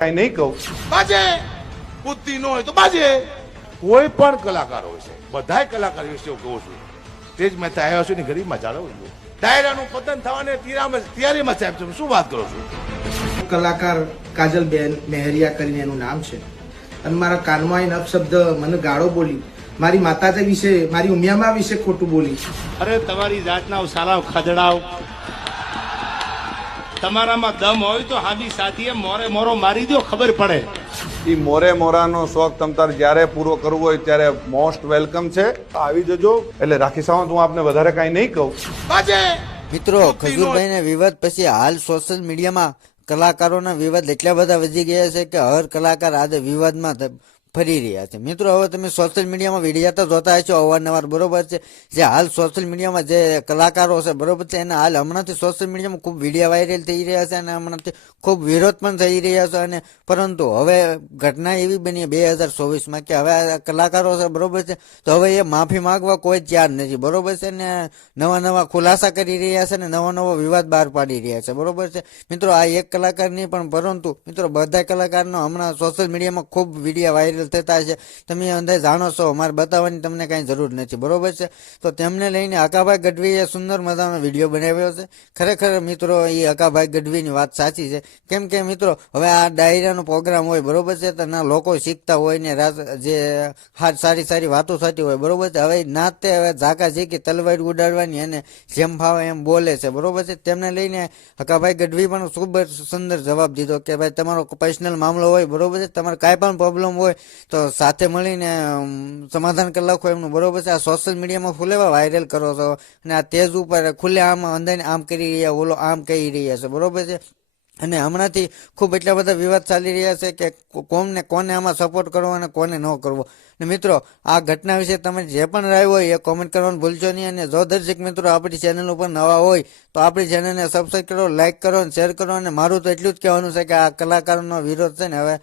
કઈ નહીં કહું. બાજે! બુદ્ધિ ન હોય તો બાજે! કોઈ પણ કલાકાર હોય છે. બધાય કલાકાર વિશે હું કહું છું. તે જ મેં આવ્યો છું ને ગરીબમાં જાળવું છું ડાયરાનું પતન થવાને તિરામાં તૈયારીમાં સાહેબ છે શું વાત કરો છો? કલાકાર કાજલબેન મહેરિયા કરીને એનું નામ છે. અને મારા કાનમાં એને અપશબ્દ મને ગાળો બોલી મારી માતાજી વિશે મારી ઉમિયામાં વિશે ખોટું બોલી. અરે તમારી જાતના સારા ખદડાવ તમારામાં દમ હોય તો હાદી સાથીએ મોરે મોરો મારી દો ખબર પડે. એ મોરે મોરાનો શોખ તમ તાર જ્યારે પૂરો કરવો હોય ત્યારે મોસ્ટ વેલકમ છે. આવી જજો. એટલે રાખી સાવંત હું આપને વધારે કઈ નહીં કહું. બાજે! મિત્રો ખજૂરભાઈને વિવાદ પછી હાલ સોશિયલ મીડિયામાં કલાકારોના વિવાદ એટલા બધા વધી ગયા છે કે હર કલાકાર આજે વિવાદમાં ફરી રહ્યા છે. મિત્રો, હવે તમે સોશિયલ મીડિયામાં વિડીયા તો જોતા હશો અવારનવાર, બરોબર છે? જે હાલ સોશિયલ મીડિયામાં જે કલાકારો છે, બરોબર છે? એના હાલ હમણાંથી સોશિયલ મીડિયામાં ખૂબ વીડિયો વાયરલ થઈ રહ્યા છે અને હમણાંથી ખૂબ વિરોધ પણ થઈ રહ્યા છે અને પરંતુ હવે ઘટના એવી બની બે હજાર ચોવીસમાં કે હવે કલાકારો છે, બરોબર છે? તો હવે એ માફી માંગવા કોઈ તૈયાર નથી, બરોબર છે? ને નવા નવા ખુલાસા કરી રહ્યા છે ને નવો નવો વિવાદ બહાર પાડી રહ્યા છે, બરોબર છે? મિત્રો, આ એક કલાકાર નહીં પણ પરંતુ, મિત્રો બધા કલાકારનો હમણાં સોશિયલ મીડિયામાં ખૂબ વિડીયા વાયરલ થતા છે તમે અંદર જાણો છો અમારે બતાવવાની તમને કાંઈ જરૂર નથી. બરોબર છે? તો તેમને લઈને હકાભાઈ ગઢવીએ સુંદર મજાનો વીડિયો બનાવ્યો છે. ખરેખર મિત્રો, એ હકાભાઈ ગઢવીની વાત સાચી છે. કેમ કે મિત્રો, હવે આ ડાયરાનો પ્રોગ્રામ હોય, બરોબર છે? તો ના લોકો શીખતા હોય ને જે સારી સારી વાતો થતી હોય, બરોબર છે? હવે ના તે હવે ઝાકા ઝીકી, તલવાર ઉડાડવાની અને જેમ ફાવે એમ બોલે છે. બરોબર છે? તેમને લઈને હકાભાઈ ગઢવી પણ ખૂબ જ સુંદર જવાબ દીધો કે ભાઈ, તમારો પર્સનલ મામલો હોય, બરોબર છે? તમારે કાંઈ પણ પ્રોબ્લેમ હોય તો સાથે મળીને સમાધાન કરી લખો એમનું. બરોબર છે? આ સોશિયલ મીડિયામાં ફૂલેવા વાયરલ કરો છો. અને આ તેજ ઉપર ખુલ્લે આમ અંધાને આમ કરી રહ્યા, ઓલો આમ કહી રહ્યા છે. બરોબર છે? અને હમણાંથી ખૂબ એટલા બધા વિવાદ ચાલી રહ્યા છે કે કોમને, કોને આમાં સપોર્ટ કરવો અને કોને ન કરવો. ને મિત્રો, આ ઘટના વિશે તમે જે પણ રહ્યો હોય એ કોમેન્ટ કરવાનું ભૂલશો નહીં. અને જો દર્શક મિત્રો આપણી ચેનલ ઉપર નવા હોય, તો આપણી ચેનલને સબસ્ક્રાઈબ કરો લાઇક કરો અને શેર કરો. અને મારું તો એટલું જ કહેવાનું છે કે આ કલાકારોનો વિરોધ છે ને હવે